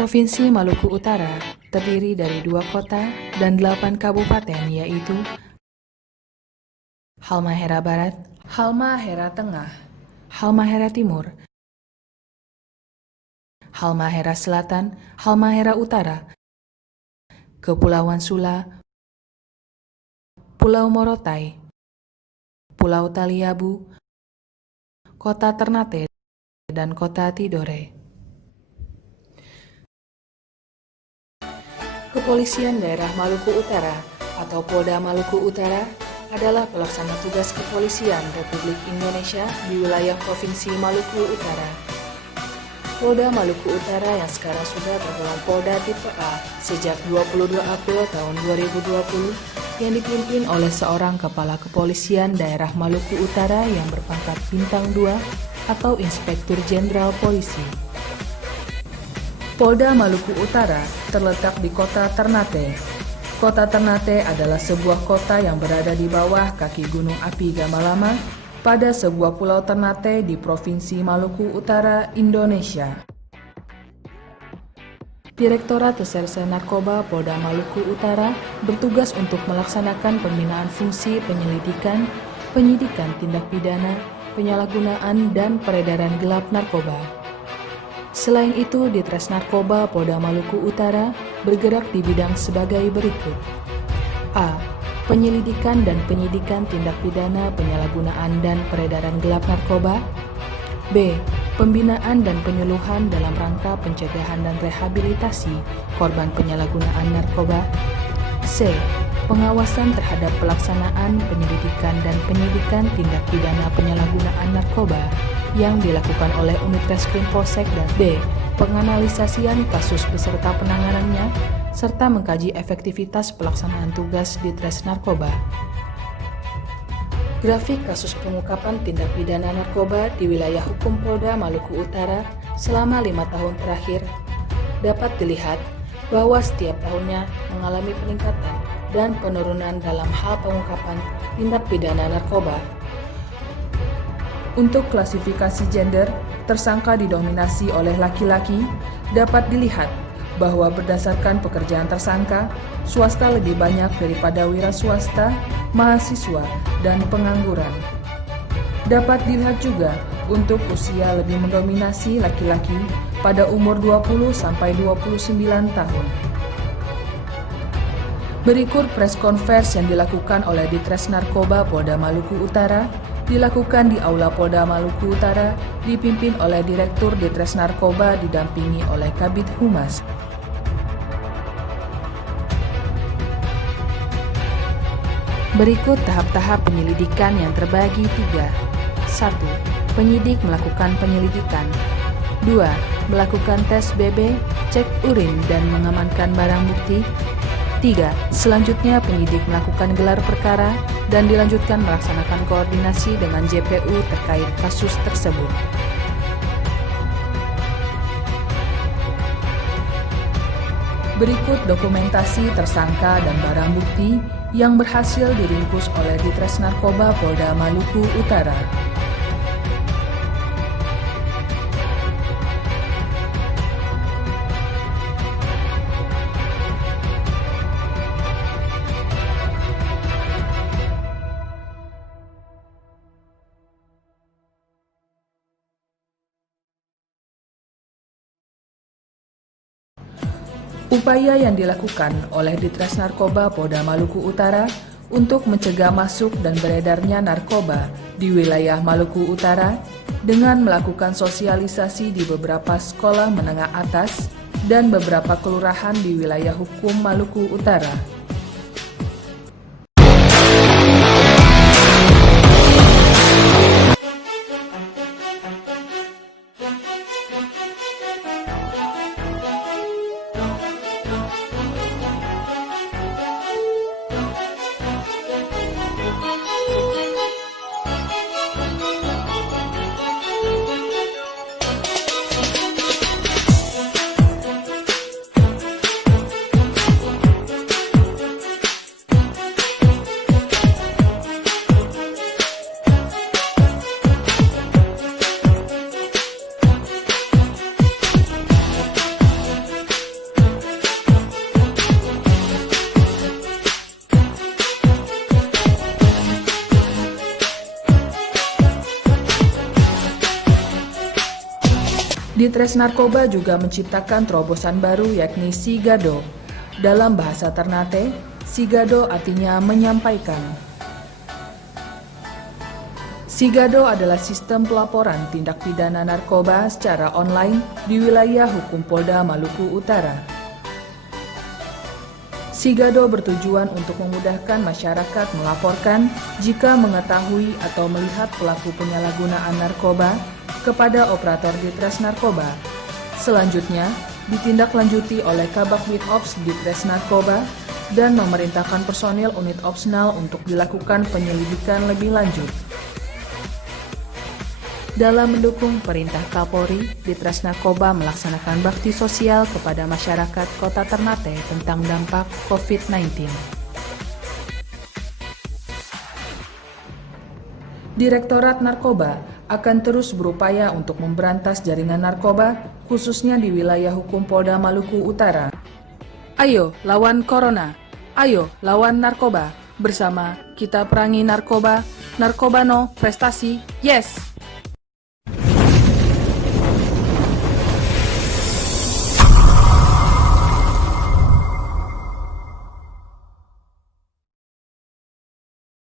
Provinsi Maluku Utara terdiri dari 2 kota dan 8 kabupaten, yaitu Halmahera Barat, Halmahera Tengah, Halmahera Timur, Halmahera Selatan, Halmahera Utara, Kepulauan Sula, Pulau Morotai, Pulau Taliabu, Kota Ternate, dan Kota Tidore. Kepolisian Daerah Maluku Utara atau Polda Maluku Utara adalah pelaksana tugas kepolisian Republik Indonesia di wilayah Provinsi Maluku Utara. Polda Maluku Utara yang sekarang sudah tergolong Polda Tipe A sejak 22 April tahun 2020 yang dipimpin oleh seorang Kepala Kepolisian Daerah Maluku Utara yang berpangkat Bintang 2 atau Inspektur Jenderal Polisi. Polda Maluku Utara terletak di Kota Ternate. Kota Ternate adalah sebuah kota yang berada di bawah kaki Gunung Api Gamalama pada sebuah pulau Ternate di Provinsi Maluku Utara, Indonesia. Direktorat Reserse Narkoba Polda Maluku Utara bertugas untuk melaksanakan pembinaan fungsi penyelidikan, penyidikan tindak pidana, penyalahgunaan, dan peredaran gelap narkoba. Selain itu, Ditres Narkoba Polda Maluku Utara bergerak di bidang sebagai berikut. A. Penyelidikan dan penyidikan tindak pidana penyalahgunaan dan peredaran gelap narkoba. B. Pembinaan dan penyuluhan dalam rangka pencegahan dan rehabilitasi korban penyalahgunaan narkoba. C. Pengawasan terhadap pelaksanaan penyelidikan dan penyidikan tindak pidana penyalahgunaan narkoba yang dilakukan oleh Unit Reskrim Polsek, dan D. Penganalisasian kasus beserta penanganannya, serta mengkaji efektivitas pelaksanaan tugas Ditres Narkoba. Grafik kasus pengungkapan tindak pidana narkoba di wilayah hukum Polda Maluku Utara selama 5 tahun terakhir dapat dilihat bahwa setiap tahunnya mengalami peningkatan dan penurunan dalam hal pengungkapan tindak pidana narkoba. Untuk klasifikasi gender, tersangka didominasi oleh laki-laki. Dapat dilihat bahwa berdasarkan pekerjaan tersangka, swasta lebih banyak daripada wira swasta, mahasiswa, dan pengangguran. Dapat dilihat juga untuk usia lebih mendominasi laki-laki pada umur 20 sampai 29 tahun. Berikut press conference yang dilakukan oleh Ditres Narkoba Polda Maluku Utara dilakukan di Aula Polda Maluku Utara, dipimpin oleh Direktur Ditres Narkoba didampingi oleh Kabid Humas. Berikut tahap-tahap penyelidikan yang terbagi 3. 1. Penyidik melakukan penyelidikan. 2. Melakukan tes BB, cek urin dan mengamankan barang bukti. 3. Selanjutnya penyidik melakukan gelar perkara dan dilanjutkan melaksanakan koordinasi dengan JPU terkait kasus tersebut. Berikut dokumentasi tersangka dan barang bukti yang berhasil diringkus oleh Ditres Narkoba Polda Maluku Utara. Upaya yang dilakukan oleh Ditres Narkoba Polda Maluku Utara untuk mencegah masuk dan beredarnya narkoba di wilayah Maluku Utara dengan melakukan sosialisasi di beberapa sekolah menengah atas dan beberapa kelurahan di wilayah hukum Maluku Utara. Ditres Narkoba juga menciptakan terobosan baru yakni Sigado. Dalam bahasa Ternate, Sigado artinya menyampaikan. Sigado adalah sistem pelaporan tindak pidana narkoba secara online di wilayah hukum Polda Maluku Utara. Sigado bertujuan untuk memudahkan masyarakat melaporkan jika mengetahui atau melihat pelaku penyalahgunaan narkoba kepada operator Ditres Narkoba. Selanjutnya, ditindaklanjuti oleh Kabak Ops Ditres Narkoba dan memerintahkan personil unit opsional untuk dilakukan penyelidikan lebih lanjut. Dalam mendukung perintah Kapolri, Ditres Narkoba melaksanakan bakti sosial kepada masyarakat Kota Ternate tentang dampak COVID-19. Direktorat Narkoba akan terus berupaya untuk memberantas jaringan narkoba, khususnya di wilayah hukum Polda Maluku Utara. Ayo lawan Corona, ayo lawan narkoba. Bersama kita perangi narkoba, narkoba no prestasi, yes!